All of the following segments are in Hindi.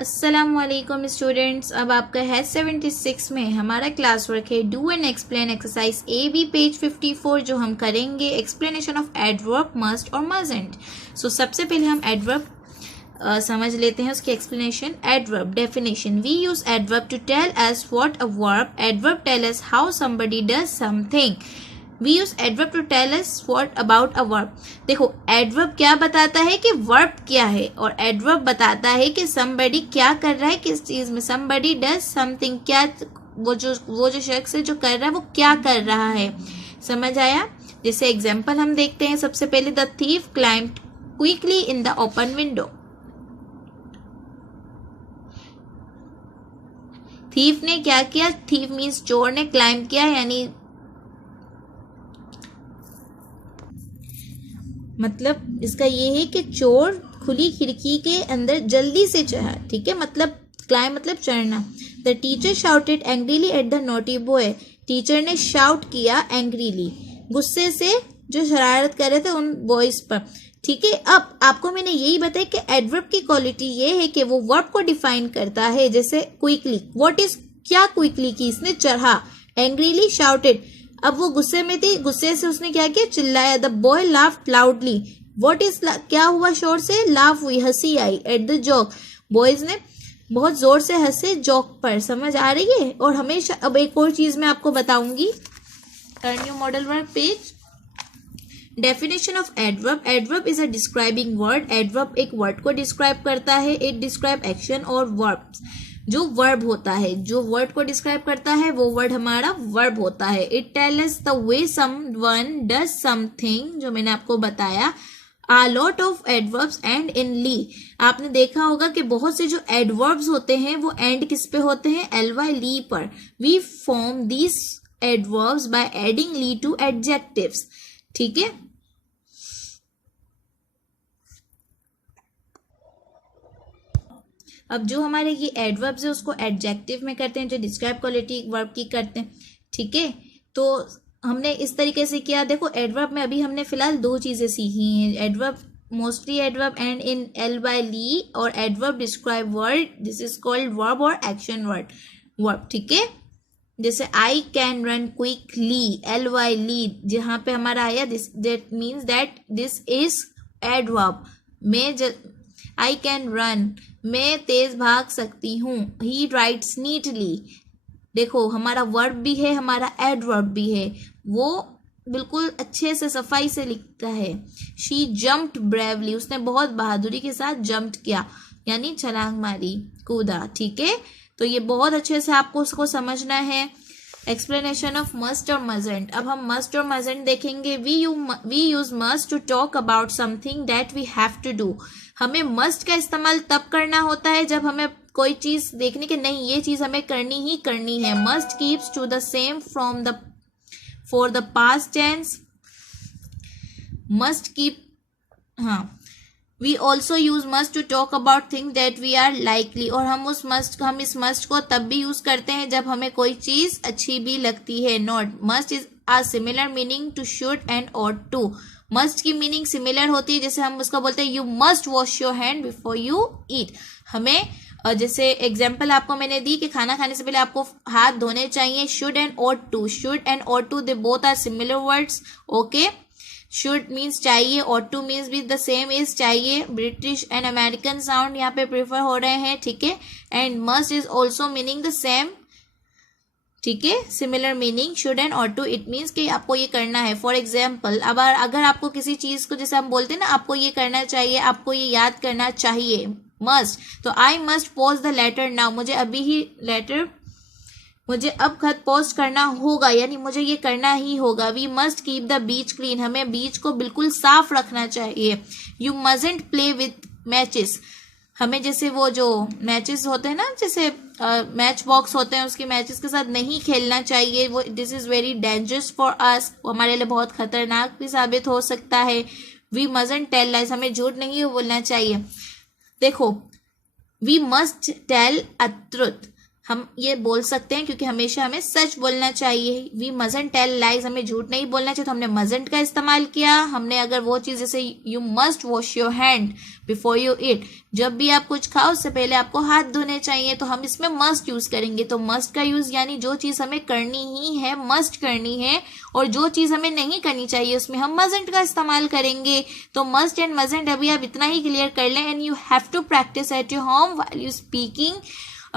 अस्सलामुअलैकुम स्टूडेंट्स। अब आपका है 76 में हमारा क्लास वर्क है do and explain exercise A B page 54 जो हम करेंगे एक्सप्लेनेशन ऑफ एडवर्ब मस्ट और मजंट। सो सबसे पहले हम एडवर्ब समझ लेते हैं उसकी explanation. Adverb definition, we use adverb to tell us what a verb, adverb tell us how somebody does something. We use adverb to tell us what about a verb. देखो एडवर्ब क्या बताता है कि वर्ब क्या है, और एडवर्ब बताता है कि somebody क्या कर रहा है किस चीज में। somebody does something, क्या वो जो शख्स है जो कर रहा है वो क्या कर रहा है। समझ आया? जैसे एग्जाम्पल हम देखते हैं। सबसे पहले the thief climbed quickly in the open window. Thief ने क्या किया? थीफ मीन्स चोर ने, क्लाइम किया यानी मतलब इसका ये है कि चोर खुली खिड़की के अंदर जल्दी से चढ़ा। ठीक है, मतलब क्लाइम मतलब चढ़ना। The teacher shouted angrily at the naughty boy. Teacher ने शाउट किया एंग्रीली, गुस्से से, जो शरारत कर रहे थे उन बॉयज पर। ठीक है, अब आपको मैंने यही बताया कि एडवर्ब की क्वालिटी ये है कि वो वर्ब को डिफाइन करता है। जैसे क्विकली, व्हाट इज, क्या क्विकली की, इसने चढ़ा। एंग्रीली शाउटेड, अब वो गुस्से में थी, गुस्से से उसने क्या किया? चिल्लाया। The boy laughed loudly, what is, क्या हुआ? शोर से, लाफ हुई, हंसी आई। एट द जोक, बॉयज ने बहुत जोर से हंसे जोक पर। समझ आ रही है? और हमेशा अब एक और चीज मैं आपको बताऊंगी। Turn your model work page. Definition of adverb, adverb is a describing word. Adverb एक वर्ड को डिस्क्राइब करता है। इट डिस्क्राइब एक्शन और वर्ब्स। जो वर्ब होता है, जो वर्ड को डिस्क्राइब करता है वो वर्ड हमारा वर्ब होता है। It tell us the way someone does something, जो मैंने आपको बताया। A lot of adverbs end in ly. आपने देखा होगा कि बहुत से जो एडवर्ब्स होते हैं वो एंड किस पे होते हैं? ly ली पर। We form these adverbs by adding ly to adjectives. ठीक है, अब जो हमारे ये एडवर्ब्स है उसको एडजेक्टिव में करते हैं, जो डिस्क्राइब क्वालिटी वर्ब की करते हैं। ठीक है, तो हमने इस तरीके से किया। देखो एडवर्ब में अभी हमने फिलहाल दो चीजें सीखी हैं। Adverb, mostly adverb end in L by ly, और adverb describe word, this is called verb और एक्शन वर्ब। ठीक है, जैसे I can run quickly, L Y ly, जहां पे हमारा आया this, that means that this is adverb. मैं आई कैन रन, मैं तेज भाग सकती हूँ। ही राइट्स नीटली, देखो हमारा वर्ब भी है, हमारा एडवर्ब भी है, वो बिल्कुल अच्छे से सफाई से लिखता है। शी जम्प्ड ब्रेवली, उसने बहुत बहादुरी के साथ जंप किया यानी छलांग मारी, कूदा। ठीक है, तो ये बहुत अच्छे से आपको उसको समझना है। एक्सप्लेनेशन ऑफ मस्ट और मजंट। अब हम मस्ट और मजंट देखेंगे। We use must to talk about something that we have to do. हमें मस्ट का इस्तेमाल तब करना होता है जब हमें कोई चीज देखनी कि नहीं ये चीज हमें करनी ही करनी है। Must keeps to the same from the for the past tense. Must keep, हाँ। We also use must to talk about thing that we are likely, और हम इस मस्ट को तब भी यूज करते हैं जब हमें कोई चीज अच्छी भी लगती है। Not must is a similar meaning to should and ought to. Must की मीनिंग सिमिलर होती है, जैसे हम उसका बोलते हैं you must wash your hand before you eat. हमें जैसे एग्जाम्पल आपको मैंने दी कि खाना खाने से पहले आपको हाथ धोने चाहिए। Should and ought to, should and ought to they both are similar words. Okay, should means चाहिए, ऑट टू मीन्स भी द सेम इज चाहिए। ब्रिटिश एंड अमेरिकन साउंड यहाँ पे प्रेफर हो रहे हैं। ठीक है, and must is also meaning the same. ठीक है, similar meaning should and ought to, it means कि आपको ये करना है। फॉर एग्जाम्पल, अब अगर आपको किसी चीज को, जैसे हम बोलते हैं ना, आपको ये करना चाहिए, आपको ये याद करना चाहिए, मस्ट। तो I must post the letter now, मुझे अभी ही लेटर, मुझे अब खत पोस्ट करना होगा, यानी मुझे ये करना ही होगा। We must keep the beach clean, हमें बीच को बिल्कुल साफ रखना चाहिए। You mustn't play with matches, हमें जैसे वो जो मैचेस होते हैं ना, जैसे मैच बॉक्स होते हैं, उसके मैचेस के साथ नहीं खेलना चाहिए। वो this is very dangerous for us, वो हमारे लिए बहुत खतरनाक भी साबित हो सकता है। वी मजंट टेल लाइज, हमें झूठ नहीं बोलना चाहिए। देखो we must tell a truth, हम ये बोल सकते हैं क्योंकि हमेशा हमें सच बोलना चाहिए। वी मजंट टेल लाइज, हमें झूठ नहीं बोलना चाहिए, तो हमने मजंट का इस्तेमाल किया। हमने अगर वो चीज जैसे you must wash your hand before you ईट, जब भी आप कुछ खाओ उससे पहले आपको हाथ धोने चाहिए, तो हम इसमें मस्ट यूज करेंगे। तो मस्ट का यूज यानी जो चीज हमें करनी ही है, मस्ट करनी है, और जो चीज हमें नहीं करनी चाहिए उसमें हम मजंट का इस्तेमाल करेंगे। तो मस्ट एंड मजंट अभी आप इतना ही क्लियर कर लें। And you have to practice at your home while you speaking.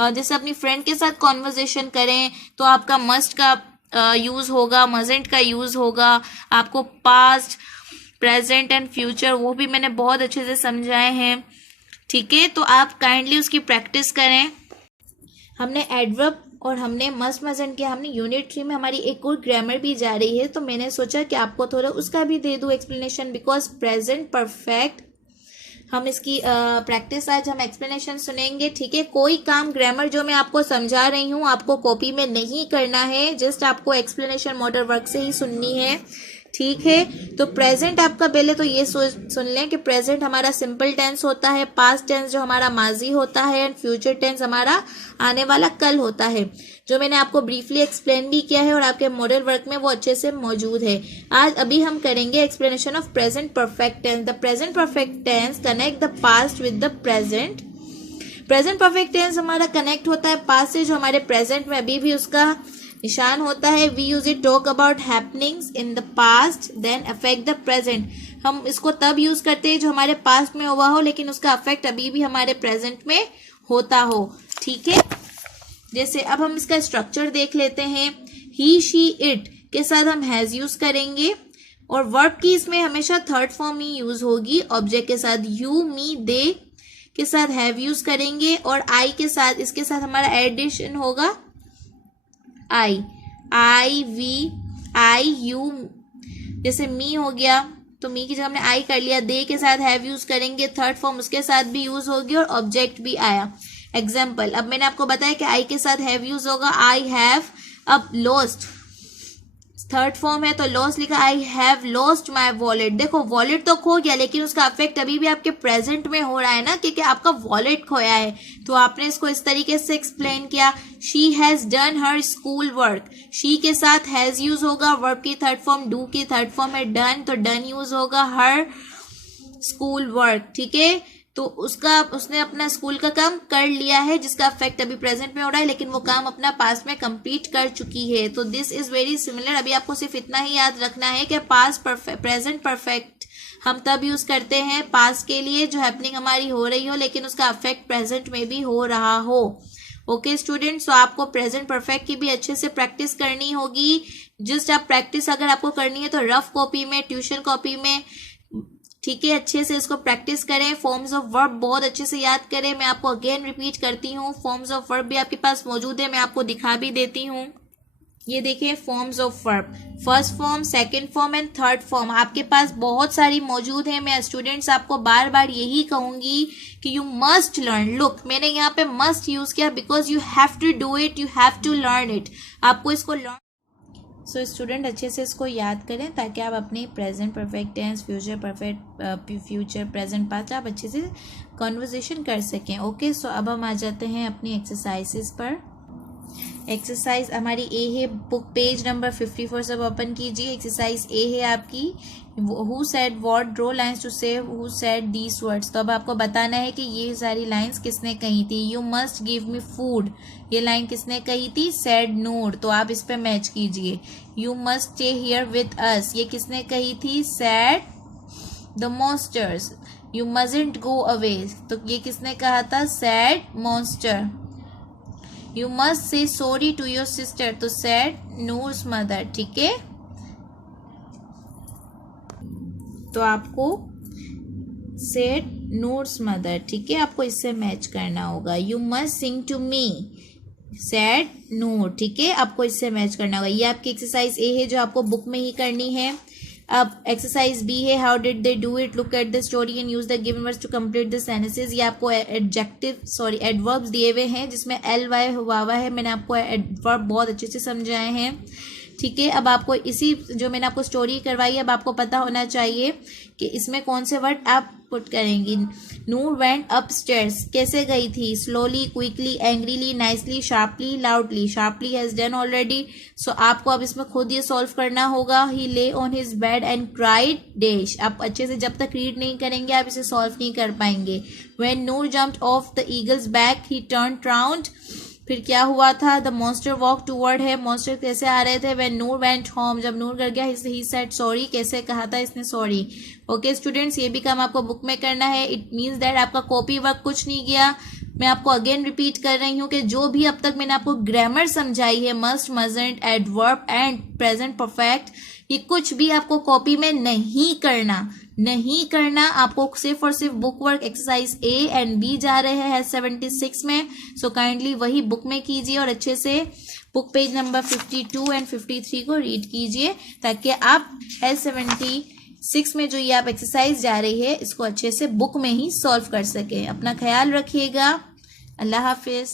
जैसे अपनी फ्रेंड के साथ कॉन्वर्सेशन करें तो आपका मस्ट का यूज होगा, मजंट का यूज होगा। आपको पास्ट, प्रेजेंट एंड फ्यूचर वो भी मैंने बहुत अच्छे से समझाए हैं, ठीक है। तो आप काइंडली उसकी प्रैक्टिस करें। हमने एडवर्ब और हमने मस्ट मजंट किया। हमने यूनिट 3 में हमारी एक और ग्रामर भी जा रही है, तो मैंने सोचा कि आपको थोड़ा उसका भी दे दूं एक्सप्लेनेशन, बिकॉज प्रेजेंट परफेक्ट हम इसकी प्रैक्टिस आज हम एक्सप्लेनेशन सुनेंगे, ठीक है। कोई काम ग्रामर जो मैं आपको समझा रही हूँ आपको कॉपी में नहीं करना है, जस्ट आपको एक्सप्लेनेशन मॉडल वर्क से ही सुननी है, ठीक है। तो प्रेजेंट आपका पहले तो ये सुन लें कि प्रेजेंट हमारा सिंपल टेंस होता है, पास्ट टेंस जो हमारा माजी होता है, एंड फ्यूचर टेंस हमारा आने वाला कल होता है, जो मैंने आपको ब्रीफली एक्सप्लेन भी किया है और आपके मॉडल वर्क में वो अच्छे से मौजूद है। आज अभी हम करेंगे explanation of present perfect tense. The present perfect tense connect the past with the present. Present perfect tense हमारा कनेक्ट होता है पास्ट से, जो हमारे प्रेजेंट में अभी भी उसका निशान होता है। We use it talk about happenings in the past then affect the present. हम इसको तब यूज करते हैं जो हमारे पास्ट में हुआ हो लेकिन उसका अफेक्ट अभी भी हमारे प्रेजेंट में होता हो, ठीक है। जैसे अब हम इसका स्ट्रक्चर देख लेते हैं। ही, शी, इट के साथ हम हैज यूज करेंगे, और वर्ब की इसमें हमेशा थर्ड फॉर्म ही यूज होगी। ऑब्जेक्ट के साथ यू, मी, दे के साथ हैव यूज करेंगे, और आई के साथ इसके साथ हमारा एडिशन होगा आई, वी, आई, यू। जैसे मी हो गया तो मी की जगह हमने आई कर लिया। दे के साथ हैव यूज करेंगे, थर्ड फॉर्म उसके साथ भी यूज होगी, और ऑब्जेक्ट भी आया। एग्जाम्पल, अब मैंने आपको बताया कि आई के साथ हैव यूज होगा, आई हैव। अब लॉस्ट थर्ड फॉर्म है तो लॉस्ट लिखा, I have lost my wallet. देखो वॉलेट तो खो गया लेकिन उसका अफेक्ट अभी भी आपके प्रेजेंट में हो रहा है ना, क्योंकि आपका वॉलेट खोया है। तो आपने इसको इस तरीके से एक्सप्लेन किया। She has done her school work. She के साथ हैज यूज होगा, वर्ब की थर्ड फॉर्म, डू की थर्ड फॉर्म है डन, तो डन यूज होगा। हर स्कूल वर्क, ठीक है। तो उसने अपना स्कूल का काम कर लिया है जिसका इफेक्ट अभी प्रेजेंट में हो रहा है, लेकिन वो काम अपना पास्ट में कंप्लीट कर चुकी है। तो दिस इज वेरी सिमिलर। अभी आपको सिर्फ इतना ही याद रखना है कि पास्ट परफेक्ट, प्रेजेंट परफेक्ट हम तब यूज करते हैं पास्ट के लिए जो हैपनिंग हमारी हो रही हो लेकिन उसका इफेक्ट प्रेजेंट में भी हो रहा हो। ओके स्टूडेंट्स, तो आपको प्रेजेंट परफेक्ट की भी अच्छे से प्रैक्टिस करनी होगी। जस्ट आप प्रैक्टिस अगर आपको करनी है तो रफ कॉपी में, ट्यूशन कॉपी में, ठीक है, अच्छे से इसको प्रैक्टिस करें। फॉर्म्स ऑफ वर्ब बहुत अच्छे से याद करें। मैं आपको अगेन रिपीट करती हूँ, फॉर्म्स ऑफ वर्ब भी आपके पास मौजूद है, मैं आपको दिखा भी देती हूँ। ये देखिए forms of verb, first form, second form and third form आपके पास बहुत सारी मौजूद है। मैं स्टूडेंट्स आपको बार बार यही कहूंगी कि यू मस्ट लर्न। लुक, मैंने यहाँ पे मस्ट यूज किया because you have to do it, you have to learn it. आपको इसको लर्न। सो स्टूडेंट अच्छे से इसको याद करें ताकि आप अपने present perfect tense, future perfect, future present past आप अच्छे से कॉन्वर्जेशन कर सकें। ओके, सो अब हम आ जाते हैं अपनी एक्सरसाइजेस पर। एक्सरसाइज हमारी ए है, बुक पेज नंबर 54 सब ओपन कीजिए। एक्सरसाइज ए है आपकी, who said what, draw lines to say who said these words. तो अब आपको बताना है कि ये सारी लाइंस किसने कही थी। You must give me food, ये लाइन किसने कही थी, सेड नूर, तो आप इस पे मैच कीजिए। You must stay here with us, ये किसने कही थी, said the monsters. You mustn't go away, तो ये किसने कहा था, said monster. You must say sorry to your sister, तो सेड नूर्स मदर, ठीक है। तो आपको सेड नूर्स मदर, ठीक है, आपको इससे मैच करना होगा। You must sing to me, said Noor, ठीक है, आपको इससे मैच करना होगा। ये आपकी एक्सरसाइज ए है जो आपको बुक में ही करनी है। अब एक्सरसाइज बी है, how did they do it, look at the story and use the given words to complete the sentences. ये आपको एडवर्ब्स दिए हुए हैं जिसमें एल वाई हुआ है। मैंने आपको एडवर्ब बहुत अच्छे से समझाए हैं, ठीक है, अब आपको इसी जो मैंने आपको स्टोरी करवाई अब आपको पता होना चाहिए कि इसमें कौन से वर्ड आप पुट करेंगी। नूर वेंट अप स्टेयर्स, कैसे गई थी? Slowly, quickly, angrily, nicely, sharply, loudly. Sharply has done already, so आपको अब इसमें खुद ये सॉल्व करना होगा। ही ले on his bed and cried dash, आप अच्छे से जब तक रीड नहीं करेंगे आप इसे सॉल्व नहीं कर पाएंगे। When Noor jumped of the eagles back he turned round, फिर क्या हुआ था? द मॉन्स्टर वॉक टूवर्ड है, मॉन्स्टर कैसे आ रहे थे? व्हेन नूर वेंट होम, जब नूर घर गया ही सेड सॉरी, कैसे कहा था इसने सॉरी। ओके स्टूडेंट्स, ये भी काम आपको बुक में करना है। इट मीन्स दैट आपका कॉपी वर्क कुछ नहीं गया। मैं आपको अगेन रिपीट कर रही हूँ कि जो भी अब तक मैंने आपको ग्रामर समझाई है, must, mustn't, adverb and present perfect, ये कुछ भी आपको कॉपी में नहीं करना आपको सिर्फ और सिर्फ book work exercise A and B जा रहे हैं 76 में। सो काइंडली वही बुक में कीजिए और अच्छे से बुक पेज नंबर 52 एंड 53 को रीड कीजिए ताकि आप L76 में जो ये आप एक्सरसाइज जा रही है इसको अच्छे से बुक में ही सॉल्व कर सके। अपना ख्याल रखिएगा। अल्लाह हाफिज।